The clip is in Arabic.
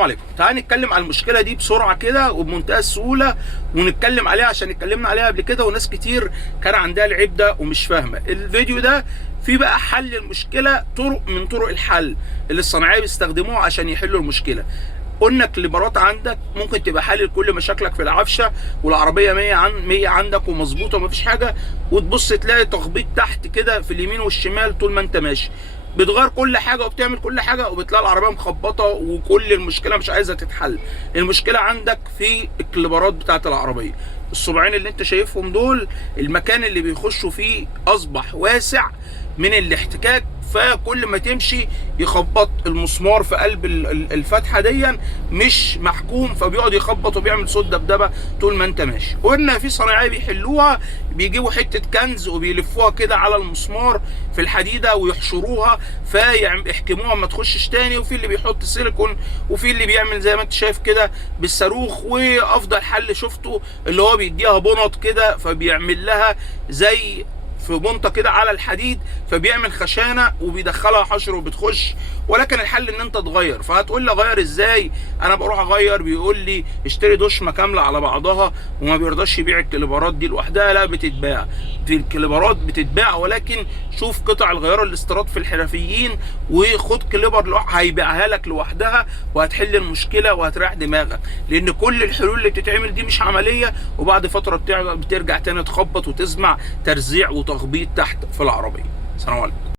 عليكم. تعال نتكلم على المشكله دي بسرعه كده وبمنتهى السهوله، ونتكلم عليها عشان اتكلمنا عليها قبل كده وناس كتير كان عندها العيب ده ومش فاهمه. الفيديو ده فيه بقى حل المشكله، طرق من طرق الحل اللي الصناعيه بيستخدموها عشان يحلوا المشكله. قلنا كليبرات عندك ممكن تبقى حل كل مشاكلك في العفشه، والعربيه 100 عندك ومظبوطه ومفيش حاجه، وتبص تلاقي تخبيط تحت كده في اليمين والشمال طول ما انت ماشي، بتغير كل حاجه وبتعمل كل حاجه وبتلاقي العربيه مخبطه وكل المشكله مش عايزه تتحل. المشكله عندك في الكليبرات بتاعت العربيه. الصباعين اللي انت شايفهم دول المكان اللي بيخشوا فيه اصبح واسع من الاحتكاك، فكل ما تمشي يخبط المسمار في قلب الفتحه دي مش محكوم، فبيقعد يخبط وبيعمل صوت دبدبه طول ما انت ماشي. قلنا في صناعيه بيحلوها، بيجيبوا حته كنز وبيلفوها كده على المسمار في الحديده ويحشروها فيحكموها ما تخشش تاني، وفي اللي بيحط سيليكون، وفي اللي بيعمل زي ما انت شايف كده بالصاروخ. وافضل حل شفته اللي هو بيديها بنط كده، فبيعمل لها زي في بنطه كده على الحديد، فبيعمل خشانه وبيدخلها حشر وبتخش. ولكن الحل ان انت تغير. فهتقول لي اغير ازاي؟ انا بروح اغير بيقول لي اشتري دشمه كامله على بعضها، وما بيرضاش يبيع الكليبرات دي لوحدها. لا، بتتباع في الكليبرات بتتباع، ولكن شوف قطع الغيار الاستيراد في الحرفيين وخد كليبر هيبيعها لك لوحدها، وهتحل المشكله وهتريح دماغك. لان كل الحلول اللي بتتعمل دي مش عمليه، وبعد فتره بترجع تاني تخبط وتسمع ترزيع وتخبيط تحت في العربيه. السلام عليكم.